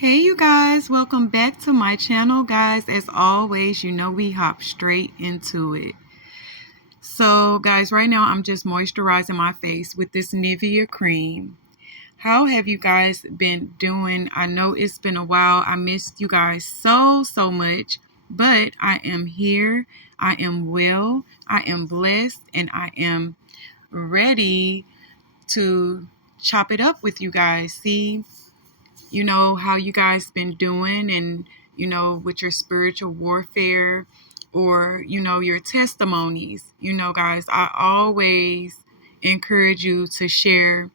Hey you guys, welcome back to my channel guys. As always, we hop straight into it. So guys, right now I'm just moisturizing my face with this Nivea cream. How have you guys been doing? I know it's been a while. I missed you guys so much, but I am here. I am well, I am blessed, and I am ready to chop it up with you guys. See how you guys been doing, and with your spiritual warfare, or your testimonies. Guys, I always encourage you to share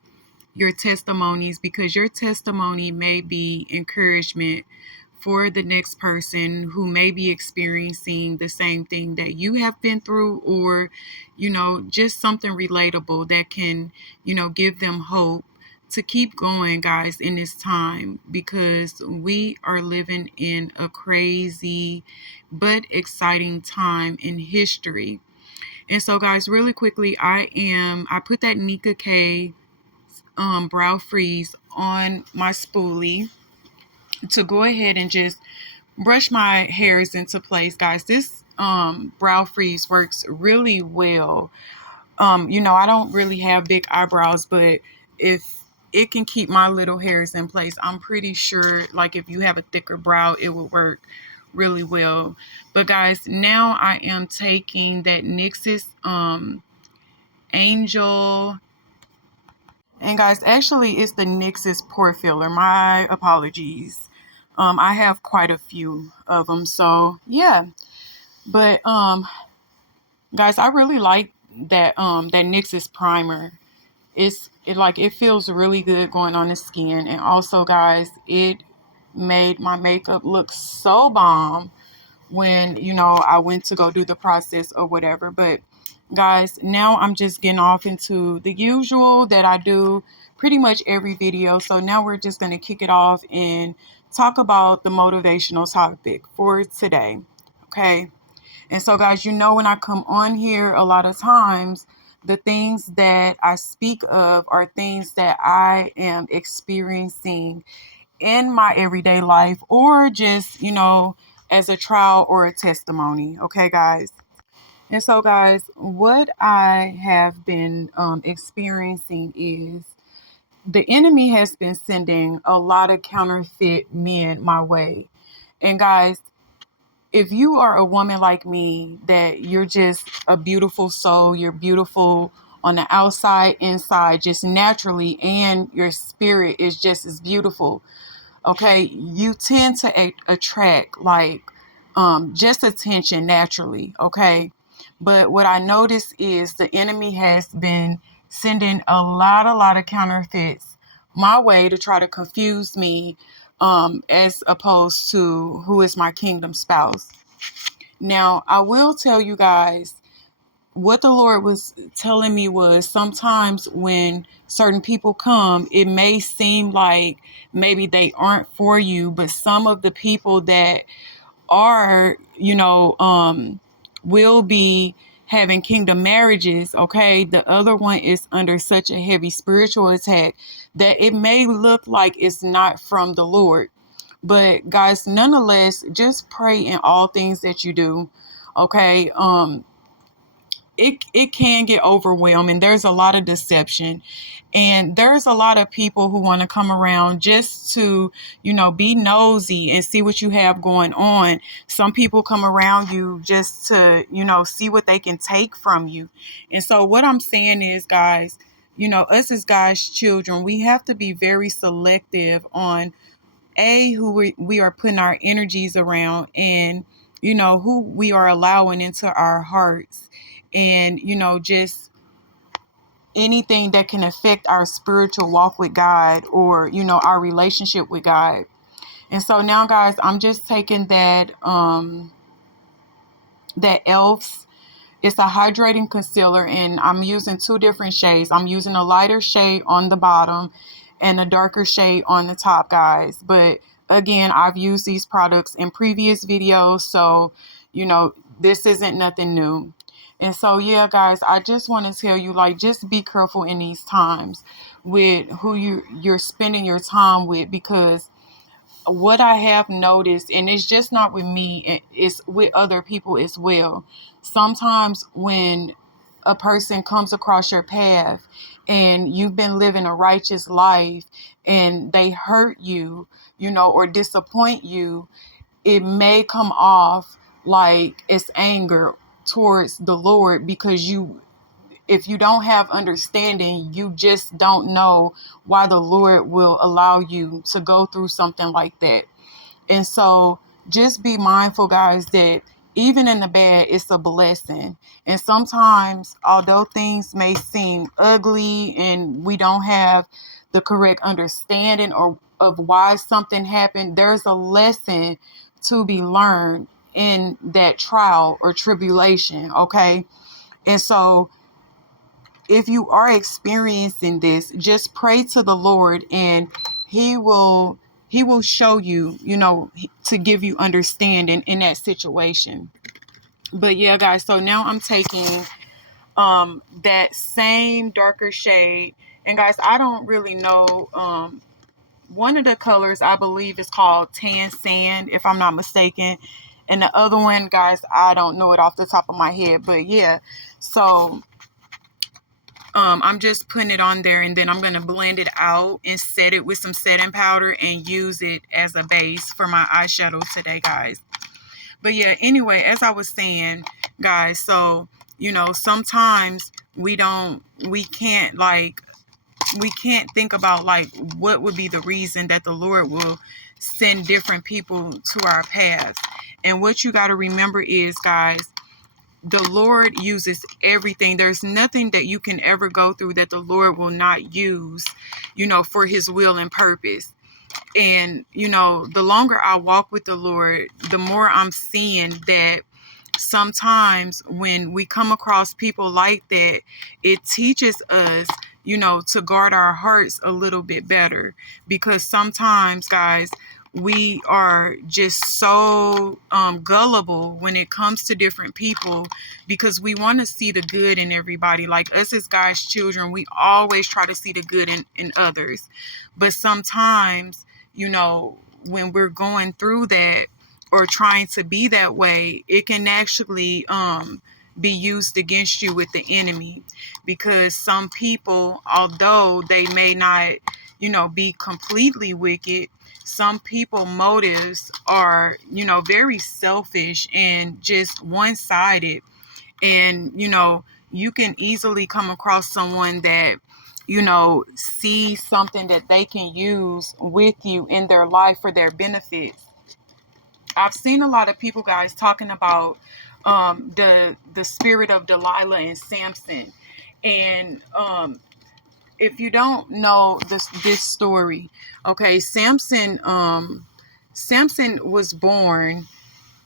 your testimonies, because your testimony may be encouragement for the next person who may be experiencing the same thing that you have been through, or just something relatable that can give them hope to keep going, guys, in this time, because we are living in a crazy but exciting time in history. And so, guys, really quickly, I put that Nika K brow freeze on my spoolie to go ahead and just brush my hairs into place, guys. This brow freeze works really well. I don't really have big eyebrows, but if it can keep my little hairs in place, I'm pretty sure, like, if you have a thicker brow, it would work really well. But guys, now I am taking that NYX's Angel. And guys, actually, it's the NYX's pore filler. My apologies. I have quite a few of them, so yeah. But guys, I really like that NYX's primer. It feels really good going on the skin, and also, guys, it made my makeup look so bomb when I went to go do the process or whatever. But guys, now I'm just getting off into the usual that I do pretty much every video. So now we're just going to kick it off and talk about the motivational topic for today. Okay. And so, guys, when I come on here, a lot of times the things that I speak of are things that I am experiencing in my everyday life, or just, as a trial or a testimony. Okay, guys. And so, guys, what I have been experiencing is the enemy has been sending a lot of counterfeit men my way. And, guys, if you are a woman like me, that you're just a beautiful soul, you're beautiful on the outside, inside, just naturally, and your spirit is just as beautiful. Okay, you tend to attract, like, just attention naturally. Okay, but what I notice is the enemy has been sending a lot of counterfeits my way to try to confuse me, as opposed to who is my kingdom spouse. Now, I will tell you guys, what the Lord was telling me was, sometimes when certain people come, it may seem like maybe they aren't for you, but some of the people that are, will be having kingdom marriages. Okay. The other one is under such a heavy spiritual attack that it may look like it's not from the Lord. But guys, nonetheless, just pray in all things that you do. Okay. It can get overwhelming. There's a lot of deception, and there's a lot of people who want to come around just to be nosy and see what you have going on. Some people come around you just to see what they can take from you. And so what I'm saying is, guys, us as God's children, we have to be very selective on who we are putting our energies around, and who we are allowing into our hearts, and just anything that can affect our spiritual walk with God, or our relationship with God. And so now, guys, I'm just taking that Elf's, it's a hydrating concealer, and I'm using two different shades. I'm using a lighter shade on the bottom and a darker shade on the top, guys. But again, I've used these products in previous videos, so this isn't nothing new. And so, yeah, guys, I just want to tell you, like, just be careful in these times with who you're spending your time with, because what I have noticed, and it's just not with me, it's with other people as well. Sometimes when a person comes across your path and you've been living a righteous life and they hurt you, or disappoint you, it may come off like it's anger towards the Lord, because if you don't have understanding, you just don't know why the Lord will allow you to go through something like that. And so just be mindful, guys, that even in the bad, it's a blessing. And sometimes, although things may seem ugly and we don't have the correct understanding or of why something happened, there's a lesson to be learned in that trial or tribulation. Okay. And so if you are experiencing this, just pray to the Lord, and he will show you, to give you understanding in that situation. But yeah, guys, so now I'm taking that same darker shade, and guys, I don't really know, one of the colors I believe is called tan sand, if I'm not mistaken, and the other one, guys, I don't know it off the top of my head. But yeah, so I'm just putting it on there, and then I'm going to blend it out and set it with some setting powder and use it as a base for my eyeshadow today, guys. But yeah, anyway, as I was saying, guys, so, sometimes we can't think about like what would be the reason that the Lord will send different people to our path. And what you got to remember is, guys, the Lord uses everything. There's nothing that you can ever go through that the Lord will not use, for his will and purpose. And, the longer I walk with the Lord, the more I'm seeing that sometimes when we come across people like that, it teaches us, to guard our hearts a little bit better. Because sometimes, guys, we are just so gullible when it comes to different people, because we want to see the good in everybody. Like us as God's children, we always try to see the good in others. But sometimes, when we're going through that or trying to be that way, it can actually be used against you with the enemy. Because some people, although they may not, be completely wicked, some people motives are, very selfish and just one-sided. And, you can easily come across someone that, see something that they can use with you in their life for their benefits. I've seen a lot of people, guys, talking about the spirit of Delilah and Samson. And if you don't know this story, okay, Samson was born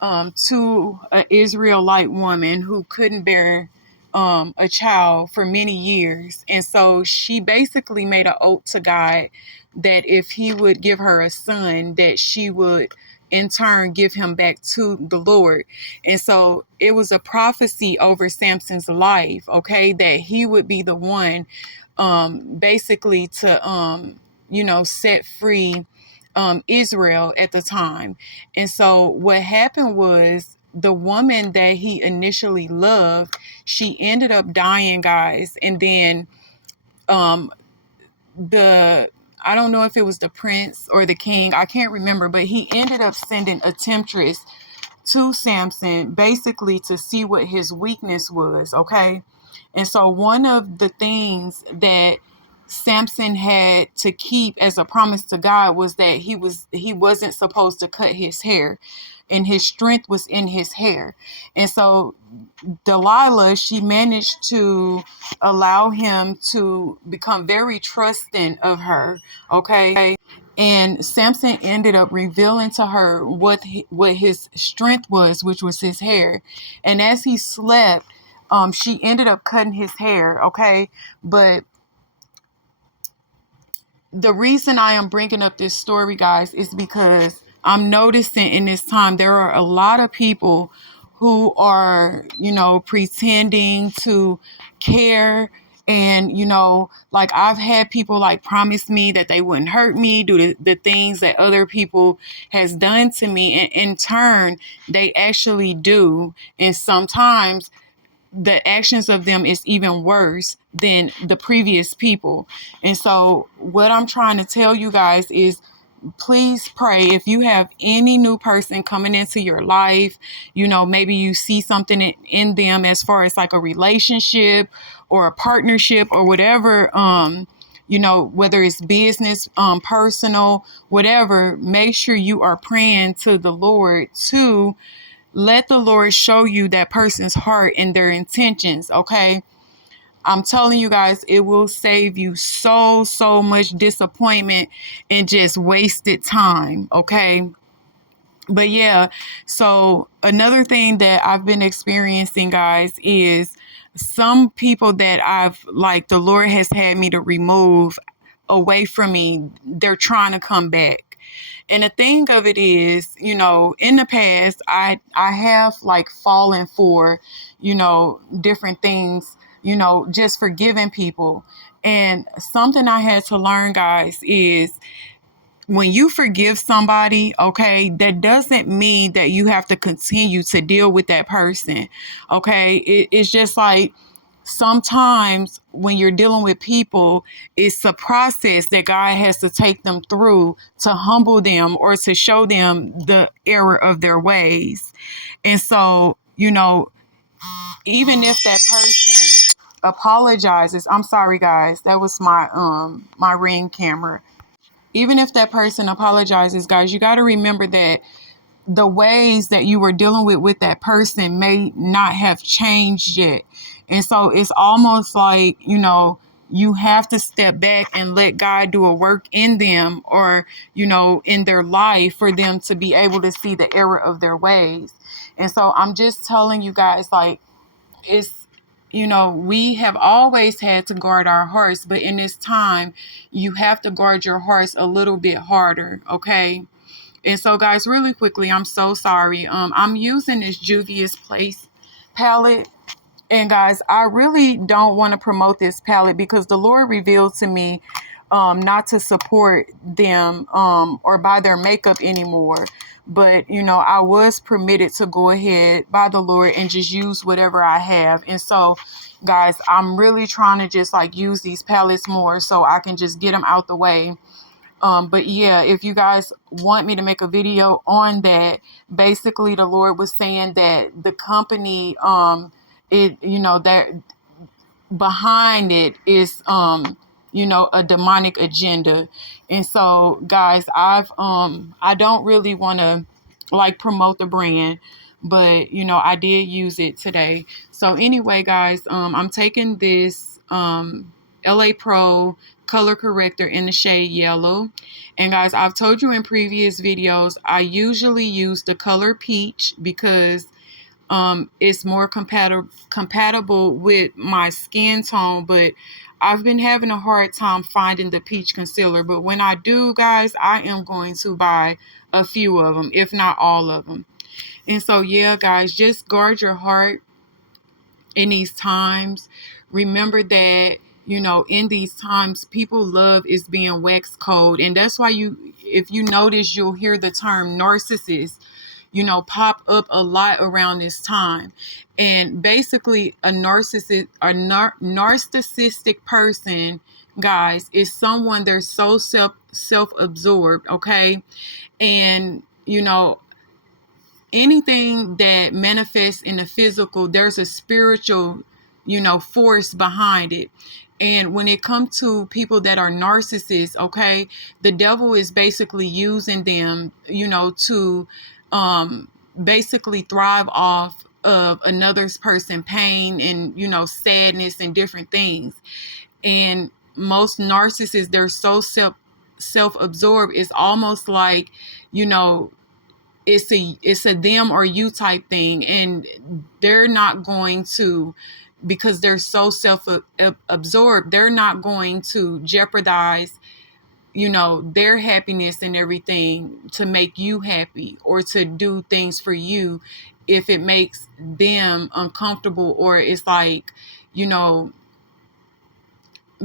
to an Israelite woman who couldn't bear a child for many years. And so she basically made an oath to God that if he would give her a son, that she would in turn give him back to the Lord. And so it was a prophecy over Samson's life, okay, that he would be the one basically to set free Israel at the time. And so what happened was, the woman that he initially loved, she ended up dying, guys. And then the I don't know if it was the prince or the king, I can't remember, but he ended up sending a temptress to Samson, basically to see what his weakness was, okay? And so one of the things that Samson had to keep as a promise to God was that he wasn't supposed to cut his hair, and his strength was in his hair. And so Delilah, she managed to allow him to become very trusting of her, okay? And Samson ended up revealing to her what his strength was, which was his hair. And as he slept, she ended up cutting his hair, okay? But the reason I am bringing up this story, guys, is because I'm noticing in this time there are a lot of people who are, pretending to care And, like I've had people like promise me that they wouldn't hurt me due to the things that other people has done to me. And in turn, they actually do. And sometimes the actions of them is even worse than the previous people. And so what I'm trying to tell you guys is, please pray if you have any new person coming into your life. Maybe you see something in them as far as like a relationship or a partnership or whatever, whether it's business, personal, whatever. Make sure you are praying to the Lord to let the Lord show you that person's heart and their intentions. Okay, I'm telling you guys, it will save you so much disappointment and just wasted time. Okay. But yeah, so another thing that I've been experiencing, guys, is some people that the Lord has had me to remove away from me, they're trying to come back. And the thing of it is, in the past, I have like fallen for, different things, just forgiving people. And something I had to learn, guys, is when you forgive somebody, okay, that doesn't mean that you have to continue to deal with that person. Okay. It's just like, sometimes when you're dealing with people, it's a process that God has to take them through to humble them or to show them the error of their ways. And so, even if that person apologizes, I'm sorry guys, that was my Ring camera. Even if that person apologizes, guys, you got to remember that the ways that you were dealing with that person may not have changed yet. And so it's almost like, you have to step back and let God do a work in them, or, in their life, for them to be able to see the error of their ways. And so I'm just telling you guys, like, it's, we have always had to guard our hearts, but in this time, you have to guard your hearts a little bit harder. Okay. And so, guys, really quickly, I'm so sorry. I'm using this Juvia's Place palette. And guys, I really don't want to promote this palette because the Lord revealed to me not to support them or buy their makeup anymore. But, I was permitted to go ahead by the Lord and just use whatever I have. And so, guys, I'm really trying to just like use these palettes more so I can just get them out the way. But yeah, if you guys want me to make a video on that, basically the Lord was saying that the company, that behind it is, a demonic agenda. And so guys, I don't really want to like promote the brand, but I did use it today. So anyway, guys, I'm taking this, LA Pro color corrector in the shade yellow. And guys, I've told you in previous videos, I usually use the color peach because it's more compatible with my skin tone, but I've been having a hard time finding the peach concealer. But when I do, guys, I am going to buy a few of them, if not all of them. And so, yeah, guys, just guard your heart in these times. Remember that, in these times, people love is being wax cold. And that's why if you notice, you'll hear the term narcissist, pop up a lot around this time. And basically, a narcissistic person, guys, is someone they're so self-absorbed, okay? And, anything that manifests in the physical, there's a spiritual, force behind it. And when it comes to people that are narcissists, okay, the devil is basically using them, to basically thrive off of another person's pain and, sadness and different things. And most narcissists, they're so self-absorbed. It's almost like, it's a them or you type thing, and they're not going to, because they're so self-absorbed, they're not going to jeopardize, their happiness and everything to make you happy or to do things for you if it makes them uncomfortable, or it's like, you know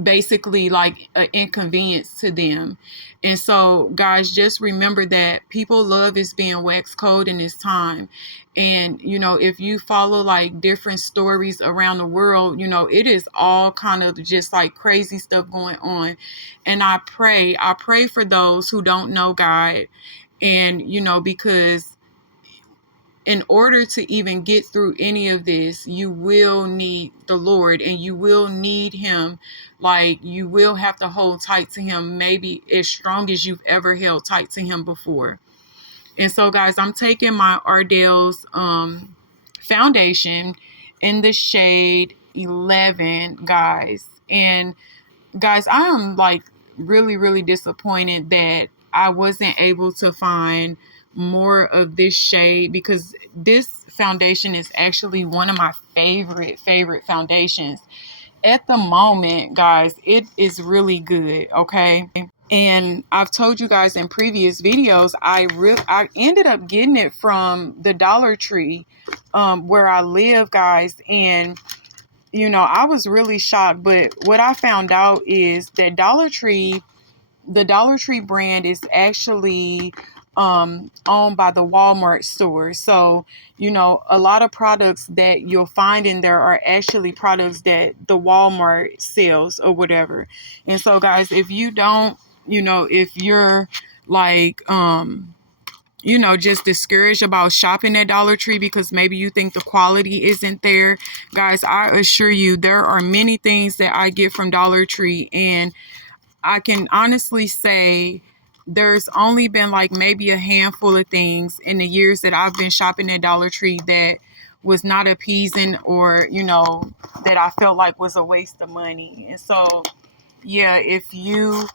basically like an inconvenience to them. And so, guys, just remember that people love is being waxed cold in this time. And, if you follow like different stories around the world, it is all kind of just like crazy stuff going on. And I pray for those who don't know God. And, because in order to even get through any of this, you will need the Lord, and you will need Him. Like, you will have to hold tight to Him, maybe as strong as you've ever held tight to Him before. And so, guys, I'm taking my Ardell's foundation in the shade 11, guys. And guys, I am like really, really disappointed that I wasn't able to find more of this shade, because this foundation is actually one of my favorite foundations at the moment, guys. It is really good. Okay. And I've told you guys in previous videos, I ended up getting it from the Dollar Tree, where I live, guys. And I was really shocked, but what I found out is that the Dollar Tree brand is actually owned by the Walmart store. So, a lot of products that you'll find in there are actually products that the Walmart sells or whatever. And so, guys, if you don't, if you're like, just discouraged about shopping at Dollar Tree because maybe you think the quality isn't there, guys, I assure you there are many things that I get from Dollar Tree, and I can honestly say there's only been like maybe a handful of things in the years that I've been shopping at Dollar Tree that was not appeasing, or that I felt like was a waste of money. And so, yeah, if you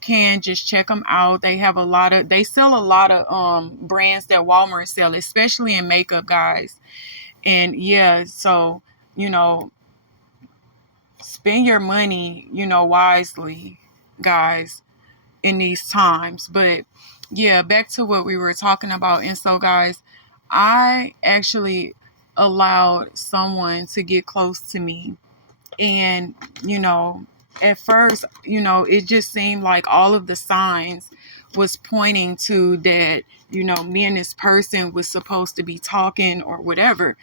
can, just check them out. They sell a lot of brands that Walmart sell, especially in makeup, guys. And yeah, so you know spend your money wisely, guys, in these times. But yeah, back to what we were talking about. And so, guys, I actually allowed someone to get close to me, and, at first, it just seemed like all of the signs was pointing to that, me and this person was supposed to be talking or whatever.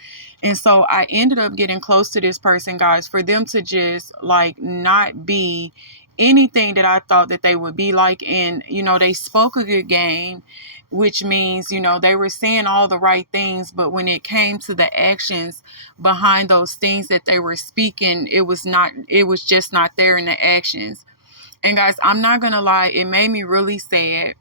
And so I ended up getting close to this person, guys, for them to just like not be anything that I thought that they would be like. And, they spoke a good game, which means, they were saying all the right things. But when it came to the actions behind those things that they were speaking, it was just not there in the actions. And guys, I'm not gonna lie, it made me really sad.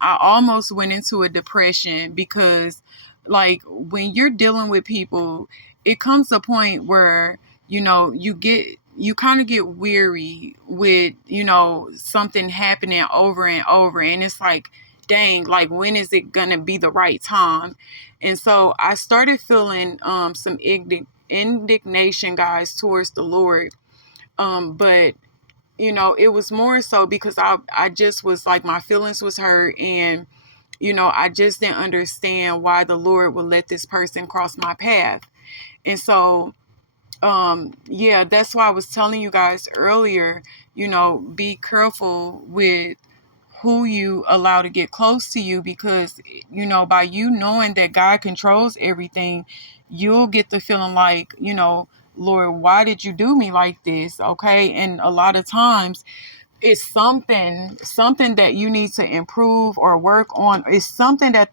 I almost went into a depression because, like, when you're dealing with people, it comes a point where, you kind of get weary with, something happening over and over. And it's like, dang, like, when is it gonna be the right time? And so I started feeling some indignation, guys, towards the Lord. But it was more so because I just was like, my feelings was hurt, and I just didn't understand why the Lord would let this person cross my path. And so yeah, that's why I was telling you guys earlier, be careful with who you allow to get close to you, because by you knowing that God controls everything, you'll get the feeling like, Lord, why did you do me like this? Okay. And a lot of times it's something that you need to improve or work on. It's something that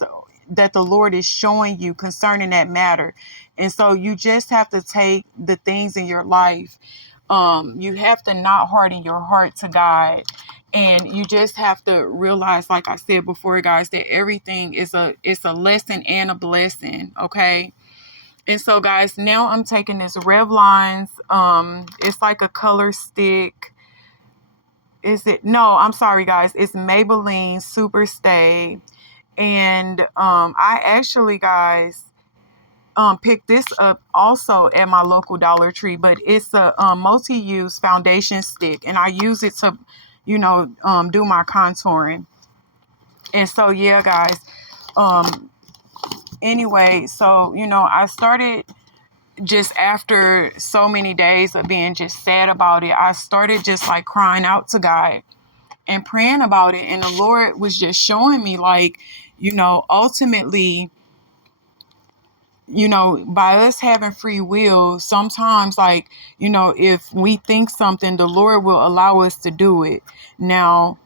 the Lord is showing you concerning that matter. And so you just have to take the things in your life. You have to not harden your heart to God. And you just have to realize, like I said before, guys, that everything it's a lesson and a blessing. Okay. And so, guys, now I'm taking this Revlon's, it's like a color stick. No, I'm sorry, guys. It's Maybelline Super Stay. And I actually, guys, picked this up also at my local Dollar Tree, but it's a multi-use foundation stick, and I use it to, do my contouring. And so, yeah, guys, anyway, so, I started just after so many days of being just sad about it, I started just like crying out to God and praying about it. And the Lord was just showing me, like, ultimately, by us having free will, sometimes, like, if we think something, the Lord will allow us to do it. Now,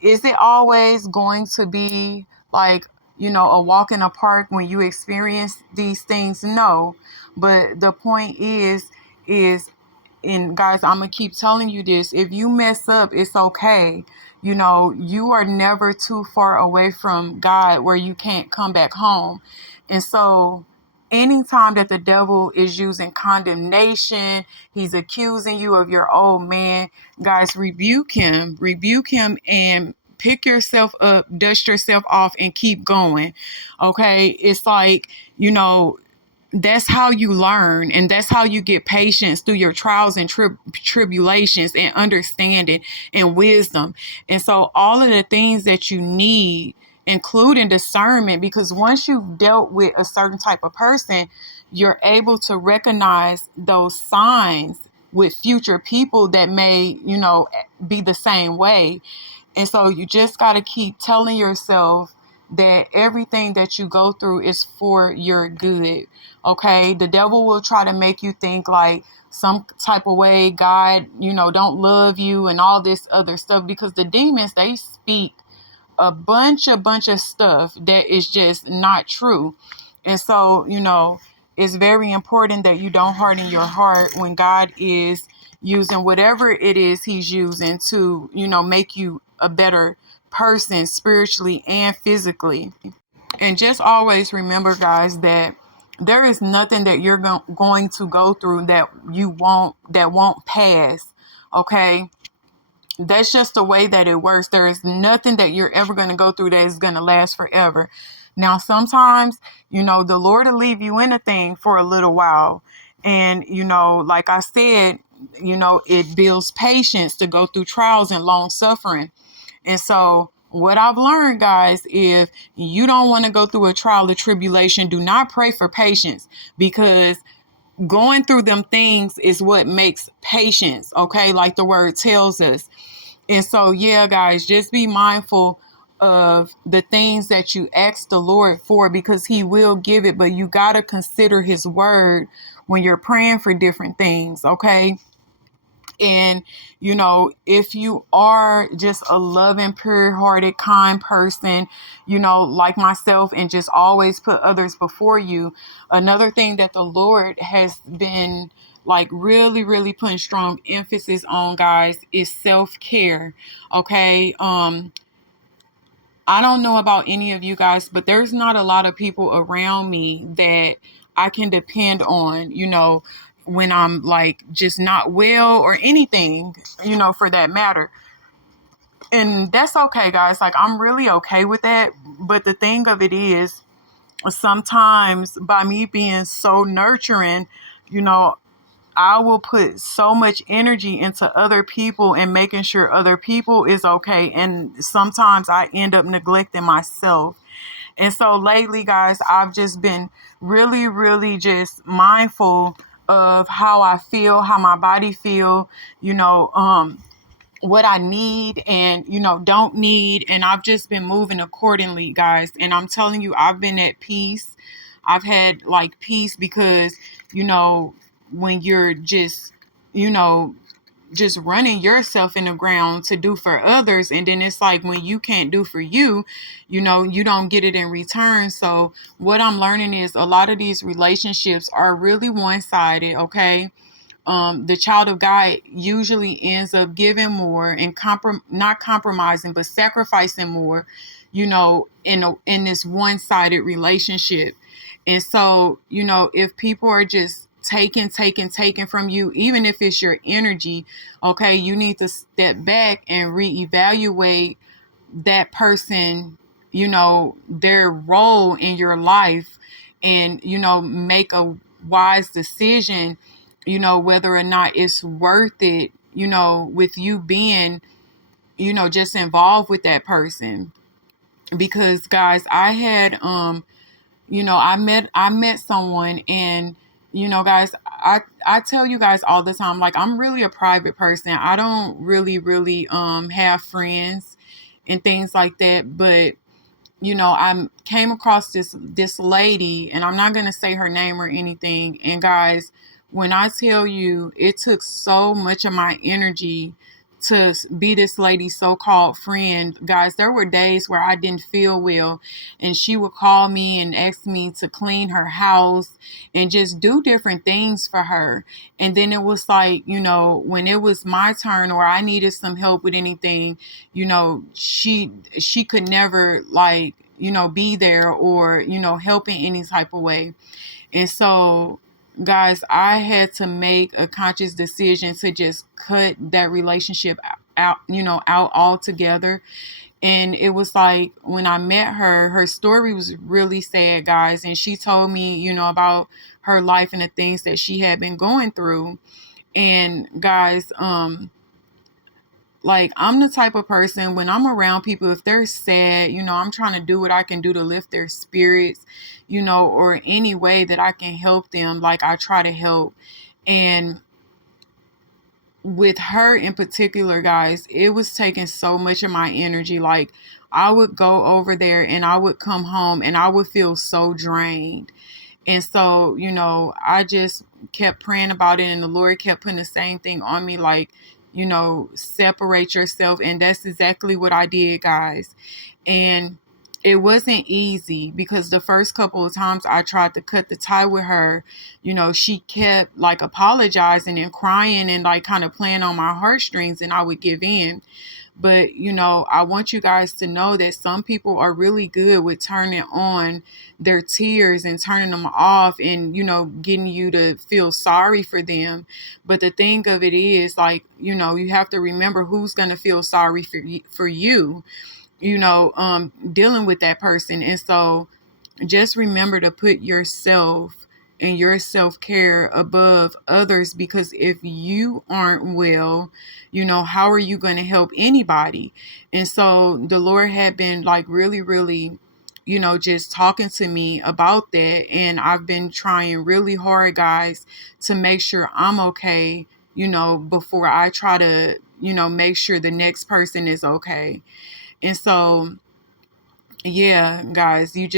is it always going to be like, a walk in a park when you experience these things? No. But the point is, and guys, I'm gonna keep telling you this: if you mess up, it's okay. You are never too far away from God where you can't come back home. And so anytime that the devil is using condemnation, he's accusing you of your old man, guys, rebuke him and pick yourself up, dust yourself off, and keep going. Okay, it's like, that's how you learn, and that's how you get patience through your trials and tribulations, and understanding and wisdom. And so all of the things that you need, including discernment, because once you've dealt with a certain type of person, you're able to recognize those signs with future people that may, be the same way. And so you just got to keep telling yourself that everything that you go through is for your good. Okay. The devil will try to make you think like some type of way God, don't love you and all this other stuff, because the demons, they speak a bunch of stuff that is just not true. And so, it's very important that you don't harden your heart when God is using whatever it is he's using to, make you a better person spiritually and physically. And just always remember, guys, that there is nothing that you're going to go through that won't pass. Okay. That's just the way that it works. There is nothing that you're ever going to go through that is going to last forever. Now, sometimes, the Lord will leave you in a thing for a little while. And, like I said, it builds patience to go through trials and long suffering. And so, what I've learned, guys, if you don't want to go through a trial or tribulation, do not pray for patience, because going through them things is what makes patience, okay? Like the word tells us. And so, yeah, guys, just be mindful of the things that you ask the Lord for, because he will give it, but you got to consider his word when you're praying for different things, okay? And, if you are just a loving, pure hearted, kind person, like myself, and just always put others before you, another thing that the Lord has been like really, really putting strong emphasis on, guys, is self care. Okay. I don't know about any of you guys, but there's not a lot of people around me that I can depend on, when I'm like just not well or anything, for that matter. And that's okay, guys. Like, I'm really okay with that. But the thing of it is, sometimes by me being so nurturing, you know, I will put so much energy into other people and making sure other people is okay. And sometimes I end up neglecting myself. And so lately, guys, I've just been really, really just mindful of how I feel, how my body feel, what I need and, don't need. And I've just been moving accordingly, guys. And I'm telling you, I've been at peace. I've had like peace because, when you're just, you know, just running yourself in the ground to do for others, and then it's like when you can't do for you, you don't get it in return. So what I'm learning is a lot of these relationships are really one-sided. Okay. The child of God usually ends up giving more and not compromising, but sacrificing more, in this one-sided relationship. And so, if people are just taking from you, even if it's your energy, okay, you need to step back and reevaluate that person, their role in your life, and, make a wise decision, whether or not it's worth it, with you being, just involved with that person. Because, guys, I had I met someone, and guys, I tell you guys all the time, like, I'm really a private person. I don't really have friends and things like that. But I came across this lady, and I'm not gonna say her name or anything. And guys, when I tell you, it took so much of my energy to be this lady's so-called friend. Guys, there were days where I didn't feel well, and she would call me and ask me to clean her house and just do different things for her. And then it was like, when it was my turn or I needed some help with anything, she could never, like, be there or help in any type of way. And so, guys, I had to make a conscious decision to just cut that relationship out altogether. And it was like, when I met her, her story was really sad, guys, and she told me about her life and the things that she had been going through. And guys, like, I'm the type of person, when I'm around people, if they're sad, I'm trying to do what I can do to lift their spirits, or any way that I can help them, like, I try to help. And with her in particular, guys, it was taking so much of my energy. Like, I would go over there and I would come home and I would feel so drained. And so, I just kept praying about it, and the Lord kept putting the same thing on me, like, separate yourself. And that's exactly what I did, guys. And it wasn't easy, because the first couple of times I tried to cut the tie with her, she kept, like, apologizing and crying and, like, kind of playing on my heartstrings, and I would give in. But, I want you guys to know that some people are really good with turning on their tears and turning them off, and, getting you to feel sorry for them. But the thing of it is, like, you have to remember who's going to feel sorry for you, dealing with that person. And so, just remember to put yourself and your self-care above others, because if you aren't well, how are you going to help anybody? And so the Lord had been, like, really, just talking to me about that. And I've been trying really hard, guys, to make sure I'm okay, before I try to, make sure the next person is okay. And so, yeah, guys, you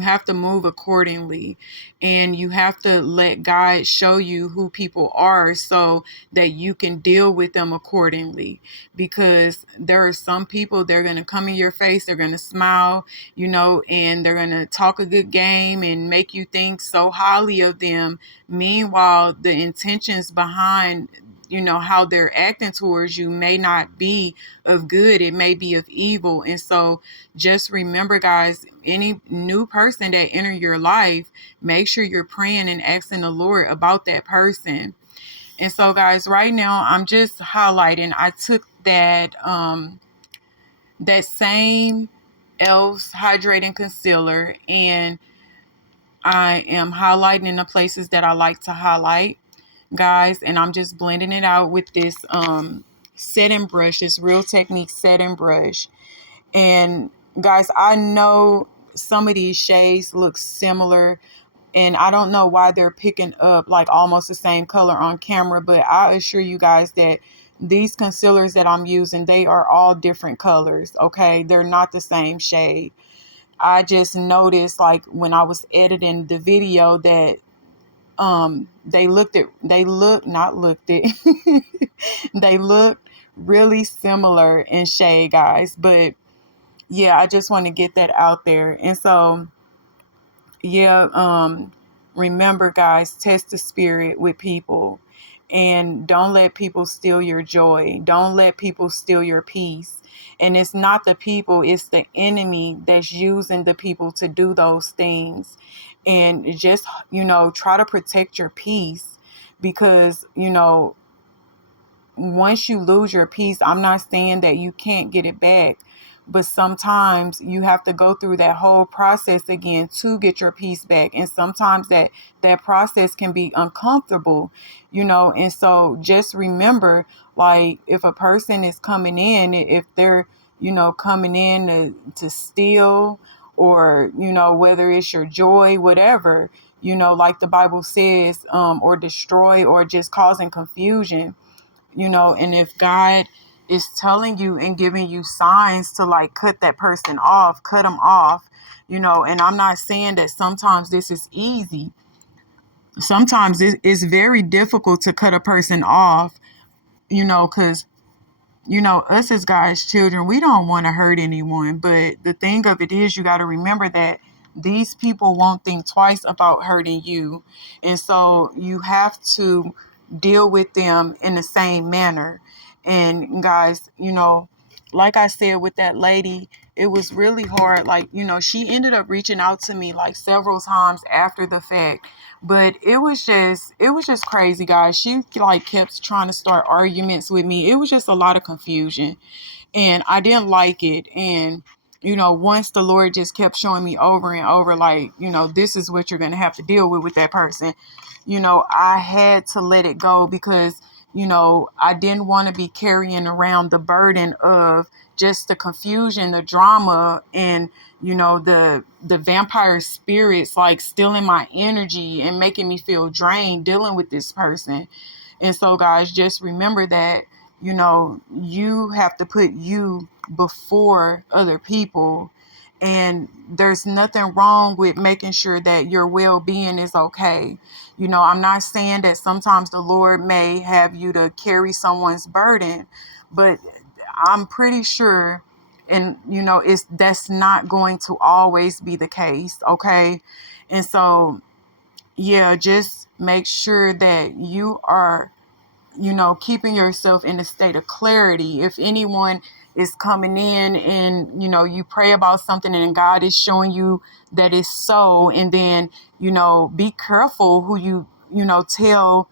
have to move accordingly, and you have to let God show you who people are, so that you can deal with them accordingly. Because there are some people, they're going to come in your face, they're going to smile, and they're going to talk a good game and make you think so highly of them. Meanwhile, the intentions behind how they're acting towards you may not be of good, it may be of evil. And so, just remember, guys, any new person that enter your life, make sure you're praying and asking the Lord about that person. And so, guys, right now I'm just highlighting. I took that same Elf's hydrating concealer, and I am highlighting in the places that I like to highlight, guys, and I'm just blending it out with this setting brush, this Real Technique setting brush. And guys, I know some of these shades look similar, and I don't know why they're picking up like almost the same color on camera, but I assure you guys that these concealers that I'm using, they are all different colors, okay? They're not the same shade. I just noticed, like, when I was editing the video, that they look not looked it they look really similar in shade, guys. But yeah, I just want to get that out there. And so, yeah, remember, guys, test the spirit with people, and don't let people steal your joy. Don't let people steal your peace. And it's not the people, it's the enemy that's using the people to do those things. And just, try to protect your peace, because, once you lose your peace, I'm not saying that you can't get it back, but sometimes you have to go through that whole process again to get your peace back. And sometimes that process can be uncomfortable, and so just remember, like, if a person is coming in, if they're, coming in to steal, or, whether it's your joy, whatever, like the Bible says, or destroy, or just causing confusion, and if God is telling you and giving you signs to like cut that person off, cut them off, and I'm not saying that sometimes this is easy. Sometimes it's very difficult to cut a person off, because us as God's children, we don't want to hurt anyone. But the thing of it is, you got to remember that these people won't think twice about hurting you. And so you have to deal with them in the same manner. And guys, like I said with that lady, it was really hard. Like, she ended up reaching out to me like several times after the fact. But it was just crazy, guys. She like kept trying to start arguments with me. It was just a lot of confusion, and I didn't like it. And once the Lord just kept showing me over and over, like, this is what you're going to have to deal with that person. I had to let it go, because I didn't want to be carrying around the burden of just the confusion, the drama, and the vampire spirits like stealing my energy and making me feel drained dealing with this person. And so, guys, just remember that, you have to put you before other people. And there's nothing wrong with making sure that your well-being is okay. I'm not saying that sometimes the Lord may have you to carry someone's burden, but I'm pretty sure, and it's that's not going to always be the case, okay? And so, yeah, just make sure that you are keeping yourself in a state of clarity. If anyone is coming in and, you pray about something and God is showing you that it's so, and then, be careful who you tell,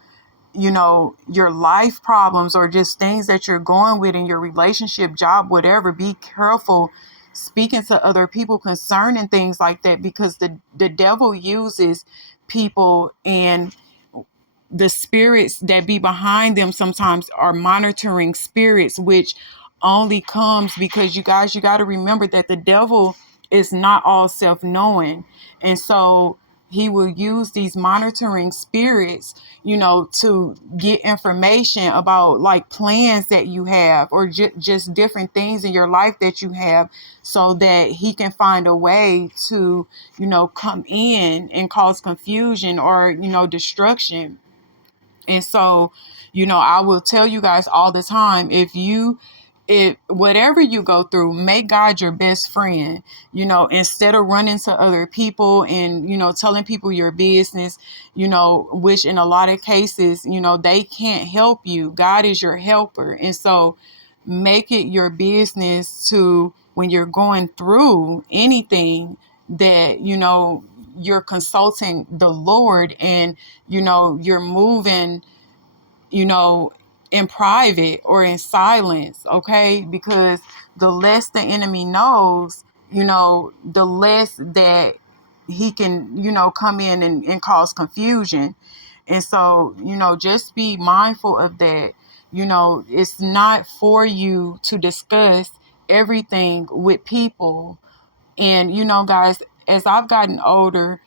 your life problems or just things that you're going with in your relationship, job, whatever. Be careful speaking to other people concerning things like that, because the devil uses people, and the spirits that be behind them sometimes are monitoring spirits, which only comes because you guys, you got to remember that the devil is not all self-knowing. And so he will use these monitoring spirits, to get information about like plans that you have, or just different things in your life that you have, so that he can find a way to, come in and cause confusion or, destruction. And so, I will tell you guys all the time, if whatever you go through, make God your best friend, instead of running to other people and, telling people your business, which in a lot of cases, they can't help you. God is your helper. And so make it your business to, when you're going through anything, that, you're consulting the Lord, and, you're moving, you know, in private or in silence, okay? Because the less the enemy knows, the less that he can, come in and cause confusion. And so, just be mindful of that. It's not for you to discuss everything with people. And, guys, as I've gotten older,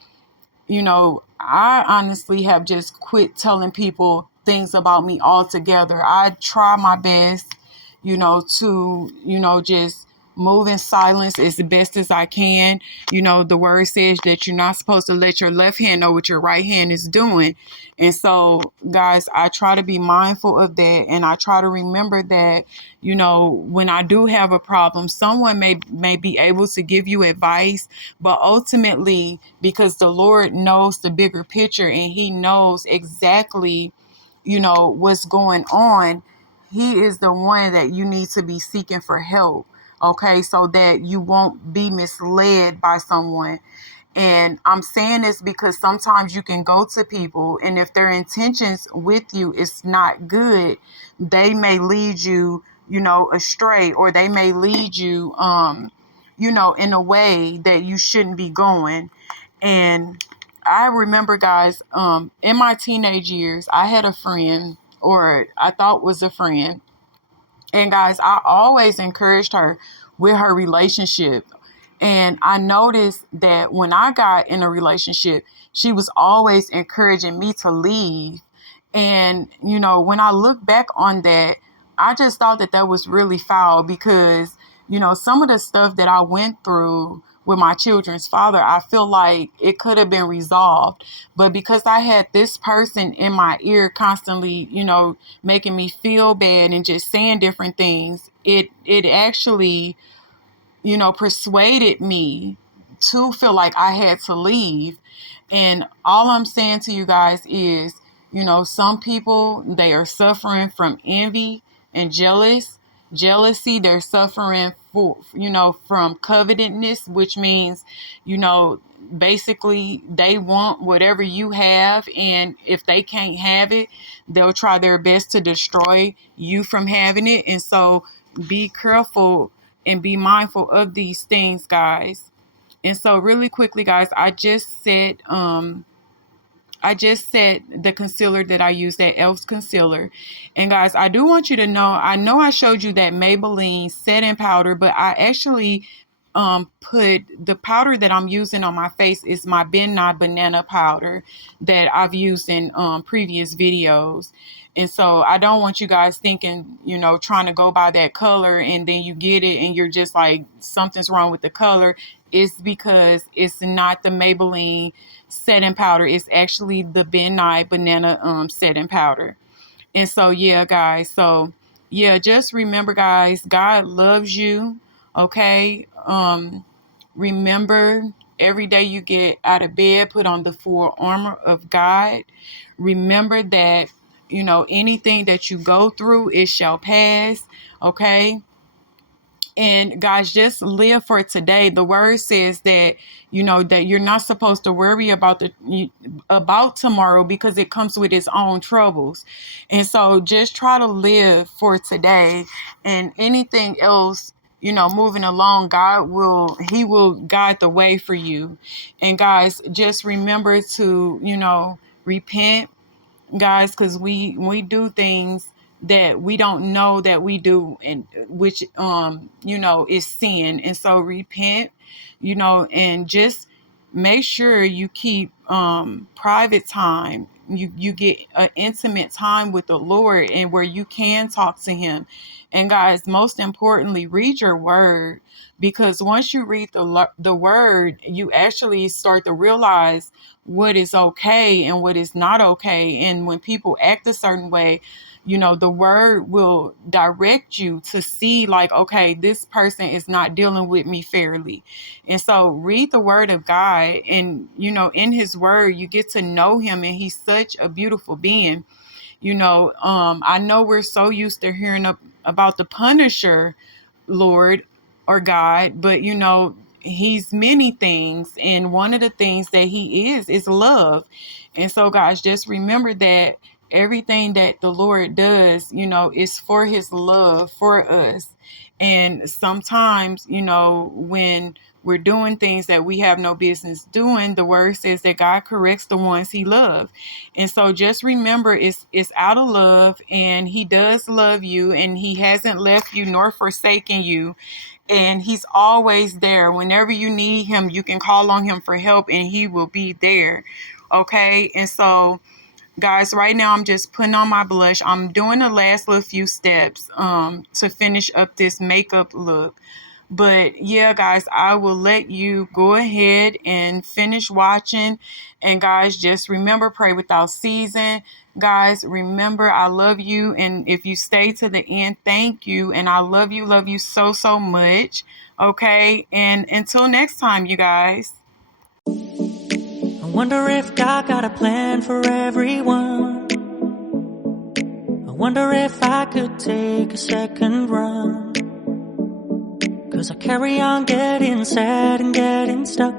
I honestly have just quit telling people things about me altogether. I try my best, to, just move in silence as the best as I can. The word says that you're not supposed to let your left hand know what your right hand is doing. And so, guys, I try to be mindful of that. And I try to remember that, when I do have a problem, someone may be able to give you advice, but ultimately, because the Lord knows the bigger picture and he knows exactly, what's going on, he is the one that you need to be seeking for help. Okay, so that you won't be misled by someone. And I'm saying this because sometimes you can go to people, and if their intentions with you is not good, they may lead you, astray, or they may lead you, in a way that you shouldn't be going. And I remember, guys, in my teenage years, I had a friend, or I thought was a friend. And guys, I always encouraged her with her relationship. And I noticed that when I got in a relationship, she was always encouraging me to leave. And, when I look back on that, I just thought that that was really foul because, some of the stuff that I went through with my children's father, I feel like it could have been resolved. But because I had this person in my ear constantly, making me feel bad and just saying different things, it actually, persuaded me to feel like I had to leave. And all I'm saying to you guys is, some people, they are suffering from envy and jealousy. They're suffering from covetousness, which means, basically they want whatever you have. And if they can't have it, they'll try their best to destroy you from having it. And so be careful and be mindful of these things, guys. And so really quickly, guys, I just said the concealer that I use, that e.l.f. concealer. And guys, I do want you to know, I know I showed you that Maybelline setting powder, but I actually put the powder that I'm using on my face is my Ben Nye banana powder that I've used in previous videos. And so I don't want you guys thinking, trying to go by that color and then you get it and you're just like, something's wrong with the color. It's because it's not the Maybelline setting powder. It's actually the Ben Nye banana setting powder. And so, yeah, guys. So, yeah, just remember, guys, God loves you. Okay. Remember, every day you get out of bed, put on the full armor of God. Remember that, anything that you go through, it shall pass. Okay. And guys, just live for today. The word says that, that you're not supposed to worry about tomorrow because it comes with its own troubles. And so just try to live for today, and anything else, moving along, he will guide the way for you. And guys, just remember to, repent, guys, because we do things that we don't know that we do, and which is sin. And so repent, and just make sure you keep private time. You get an intimate time with the Lord, and where you can talk to him. And guys, most importantly, read your word, because once you read the word, you actually start to realize what is okay and what is not okay. And when people act a certain way, the word will direct you to see like, okay, this person is not dealing with me fairly. And so read the word of God, and, in his word, you get to know him, and he's such a beautiful being. I know we're so used to hearing about the Punisher, Lord or God, but he's many things, and one of the things that he is love. And so, guys, just remember that everything that the Lord does, is for his love for us. And sometimes, when we're doing things that we have no business doing, the word says that God corrects the ones he loves. And so just remember, it's out of love, and he does love you, and he hasn't left you nor forsaken you. And he's always there. Whenever you need him, you can call on him for help, and he will be there. Okay. And so, guys, right now I'm just putting on my blush. I'm doing the last little few steps to finish up this makeup look. But yeah, guys, I will let you go ahead and finish watching. And guys, just remember, pray without ceasing. Guys, remember, I love you. And if you stay to the end, thank you. And I love you so, so much. Okay. And until next time, you guys. I wonder if God got a plan for everyone. I wonder if I could take a second run. 'Cause I carry on getting sad and getting stuck.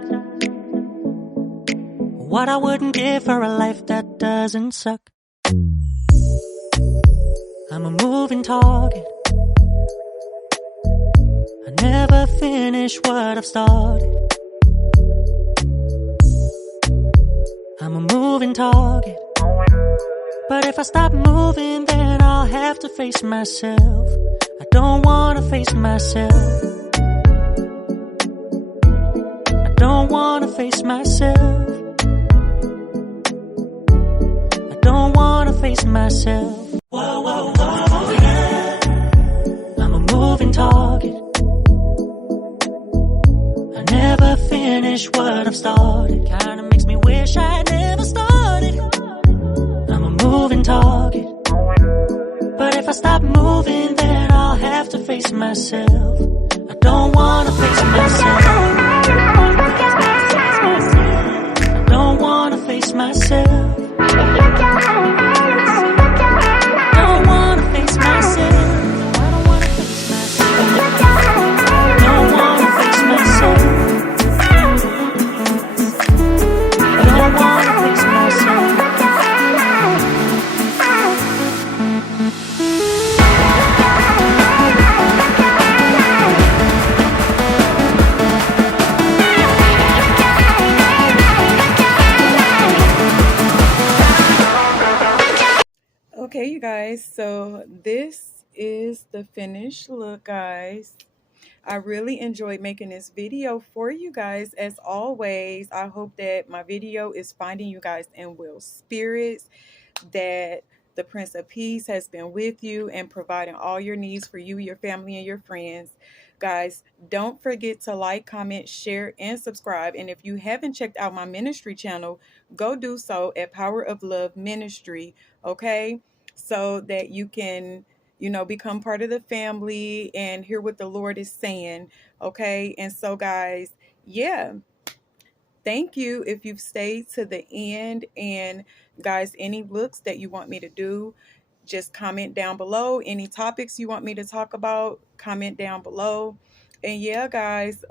What I wouldn't give for a life that doesn't suck. I'm a moving target. I never finish what I've started. I'm a moving target. But if I stop moving, then I'll have to face myself. I don't wanna face myself. don't wanna face myself. I don't wanna face myself. Whoa, whoa, whoa, yeah. I'm a moving target. I never finish what I've started. Kinda makes me wish I never started. I'm a moving target. But if I stop moving, then I'll have to face myself. I don't wanna face myself. I don't wanna face myself. I don't wanna face myself. I don't wanna face myself. I don't wanna face myself. I don't wanna face myself. Okay, you guys, so this is the finished look, guys. I really enjoyed making this video for you guys. As always, I hope that my video is finding you guys in well spirits, that the Prince of Peace has been with you and providing all your needs for you, your family, and your friends. Guys, don't forget to like, comment, share, and subscribe. And if you haven't checked out my ministry channel, go do so at Power of Love Ministry, okay? So that you can, become part of the family and hear what the Lord is saying, okay? And so, guys, yeah. Thank you if you've stayed to the end. And guys, any looks that you want me to do, just comment down below. Any topics you want me to talk about, comment down below. And yeah, guys,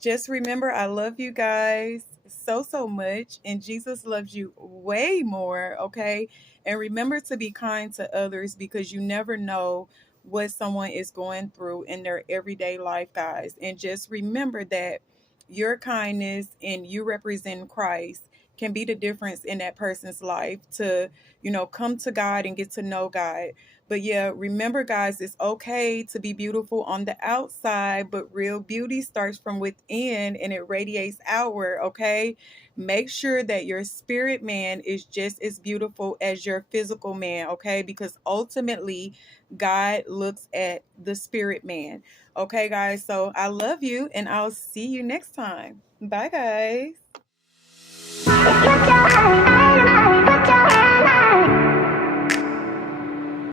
just remember, I love you guys so much, and Jesus loves you way more, okay? And remember to be kind to others, because you never know what someone is going through in their everyday life, guys. And just remember that your kindness and you representing Christ can be the difference in that person's life to, come to God and get to know God. But yeah, remember, guys, it's okay to be beautiful on the outside, but real beauty starts from within and it radiates outward, okay? Make sure that your spirit man is just as beautiful as your physical man, okay? Because ultimately, God looks at the spirit man. Okay, guys, so I love you and I'll see you next time. Bye, guys.